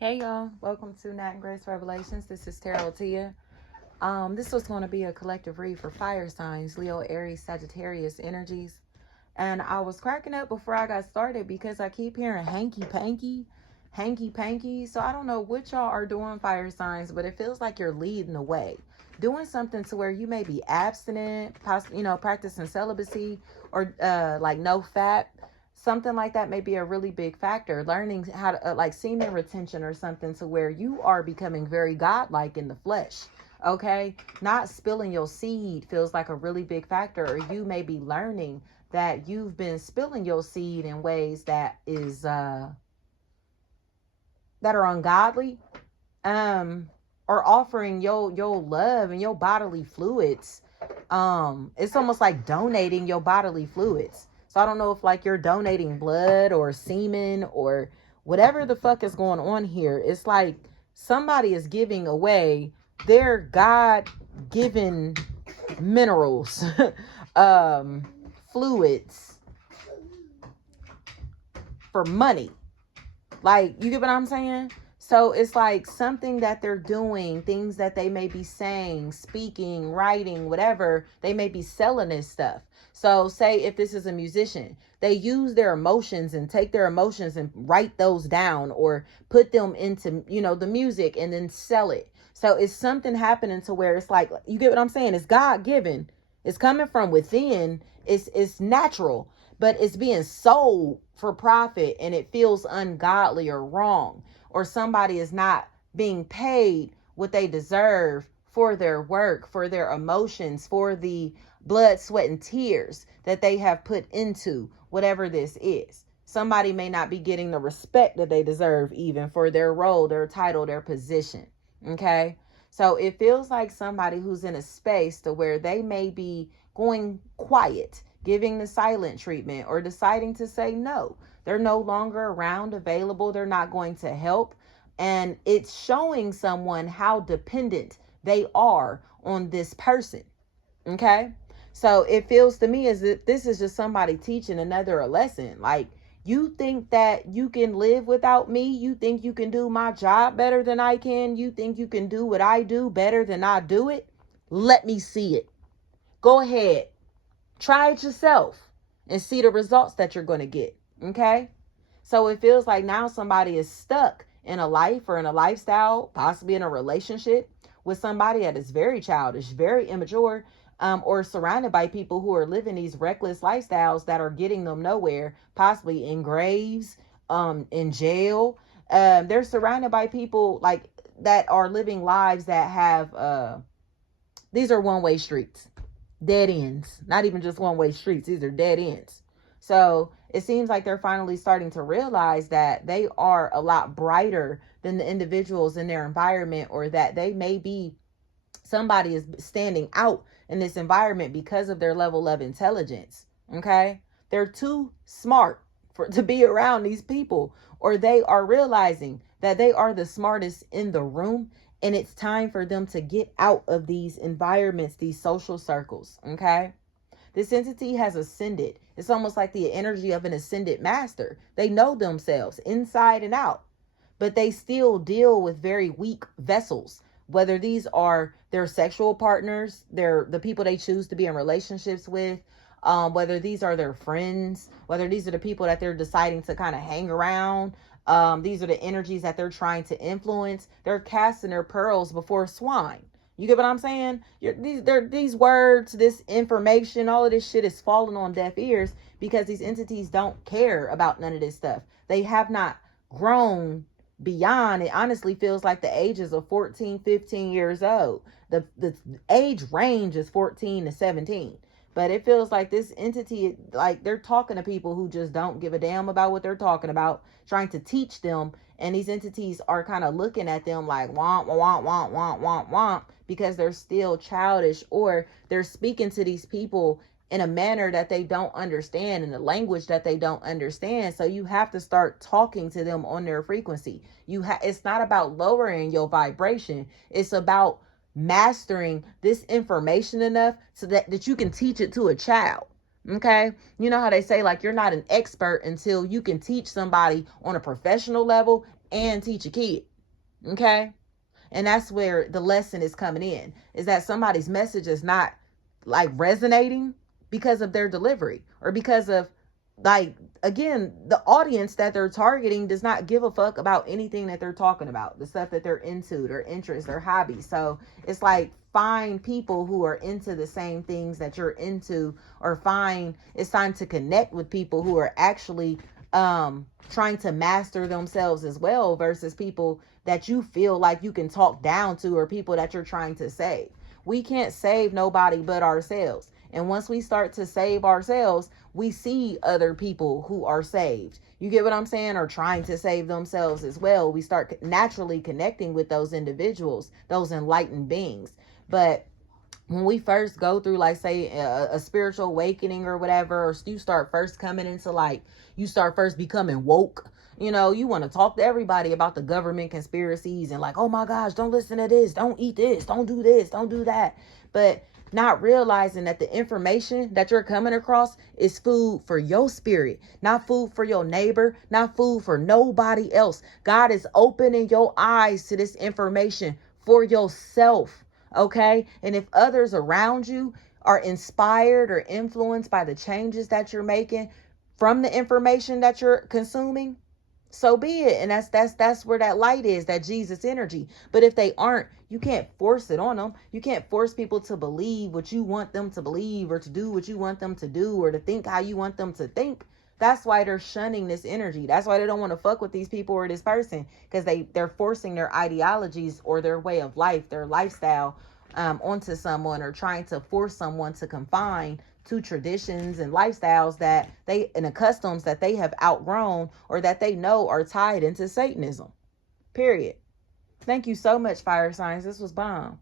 Hey y'all, welcome to Nat and Grace Revelations. This is Tarot Tia. This was going to be a collective read for fire signs, Leo, Aries, Sagittarius energies. And I was cracking up before I got started because I keep hearing hanky panky, hanky panky. So I don't know what y'all are doing, fire signs, but it feels like you're leading the way. Doing something to where you may be abstinent, practicing celibacy or like no fat. Something like that may be a really big factor. Learning how to like semen retention or something to where you are becoming very godlike in the flesh. Okay, not spilling your seed feels like a really big factor, or you may be learning that you've been spilling your seed in ways that is that are ungodly, or offering your love and your bodily fluids. It's almost like donating your bodily fluids. So I don't know if like you're donating blood or semen or whatever the fuck is going on here. It's like somebody is giving away their God-given minerals, fluids for money. Like, you get what I'm saying? So it's like something that they're doing, things that they may be saying, speaking, writing, whatever, they may be selling this stuff. So say if this is a musician, they use their emotions and take their emotions and write those down or put them into, the music and then sell it. So it's something happening to where it's like, you get what I'm saying? It's God given. It's coming from within. It's natural, but it's being sold for profit and it feels ungodly or wrong, or somebody is not being paid what they deserve for their work, for their emotions, for the blood, sweat, and tears that they have put into whatever this is. Somebody may not be getting the respect that they deserve even for their role, their title, their position. Okay? So it feels like somebody who's in a space to where they may be going quiet, giving the silent treatment, or deciding to say no. They're no longer around, available. They're not going to help. And it's showing someone how dependent they are on this person. Okay? So it feels to me as if this is just somebody teaching another a lesson. Like, you think that you can live without me? You think you can do my job better than I can? You think you can do what I do better than I do it? Let me see it. Go ahead. Try it yourself and see the results that you're going to get. Okay? So it feels like now somebody is stuck in a life or in a lifestyle, possibly in a relationship with somebody that is very childish, very immature, or surrounded by people who are living these reckless lifestyles that are getting them nowhere, possibly in graves, in jail. They're surrounded by people like that are living lives that have, these are one-way streets, dead ends, not even just one-way streets. These are dead ends. So it seems like they're finally starting to realize that they are a lot brighter than the individuals in their environment, or that they may be somebody is standing out in this environment because of their level of intelligence. Okay? They're too smart to be around these people, or they are realizing that they are the smartest in the room, and it's time for them to get out of these environments, these social circles. Okay? This entity has ascended. It's almost like the energy of an ascended master. They know themselves inside and out, but they still deal with very weak vessels, whether these are their sexual partners, the people they choose to be in relationships with, whether these are their friends, whether these are the people that they're deciding to kind of hang around. These are the energies that they're trying to influence. They're casting their pearls before swine. You get what I'm saying? These words, this information, all of this shit is falling on deaf ears because these entities don't care about none of this stuff. They have not grown beyond. It honestly feels like the ages of 14, 15 years old. The age range is 14 to 17. But it feels like this entity, like they're talking to people who just don't give a damn about what they're talking about, trying to teach them. And these entities are kind of looking at them like, womp, womp, womp, womp, womp, womp, because they're still childish, or they're speaking to these people in a manner that they don't understand, in a language that they don't understand. So you have to start talking to them on their frequency. It's not about lowering your vibration. It's about mastering this information enough so that you can teach it to a child. Okay. You know how they say, like, you're not an expert until you can teach somebody on a professional level and teach a kid. Okay. And that's where the lesson is coming in, is that somebody's message is not like resonating because of their delivery, or because of, like, again, the audience that they're targeting does not give a fuck about anything that they're talking about, the stuff that they're into, their interests, their hobbies. So it's like, find people who are into the same things that you're into, or it's time to connect with people who are actually trying to master themselves as well, versus people that you feel like you can talk down to, or people that you're trying to save. We can't save nobody but ourselves. And once we start to save ourselves, we see other people who are saved. You get what I'm saying? Or trying to save themselves as well. We start naturally connecting with those individuals, those enlightened beings. But when we first go through, like, say, a spiritual awakening or whatever, or you start first coming into, like, you start first becoming woke, you want to talk to everybody about the government conspiracies, and like, oh my gosh, don't listen to this, don't eat this, don't do this, don't do that. But not realizing that the information that you're coming across is food for your spirit, not food for your neighbor, not food for nobody else. God is opening your eyes to this information for yourself. Okay. And if others around you are inspired or influenced by the changes that you're making from the information that you're consuming, so be it. And that's where that light is, that Jesus energy. But if they aren't, you can't force it on them. You can't force people to believe what you want them to believe, or to do what you want them to do, or to think how you want them to think. That's why they're shunning this energy. That's why they don't want to fuck with these people or this person, because they're forcing their ideologies or their way of life, their lifestyle, onto someone, or trying to force someone to confine to traditions and lifestyles and customs that they have outgrown, or that they know are tied into Satanism. Period. Thank you so much, Fire Signs. This was bomb.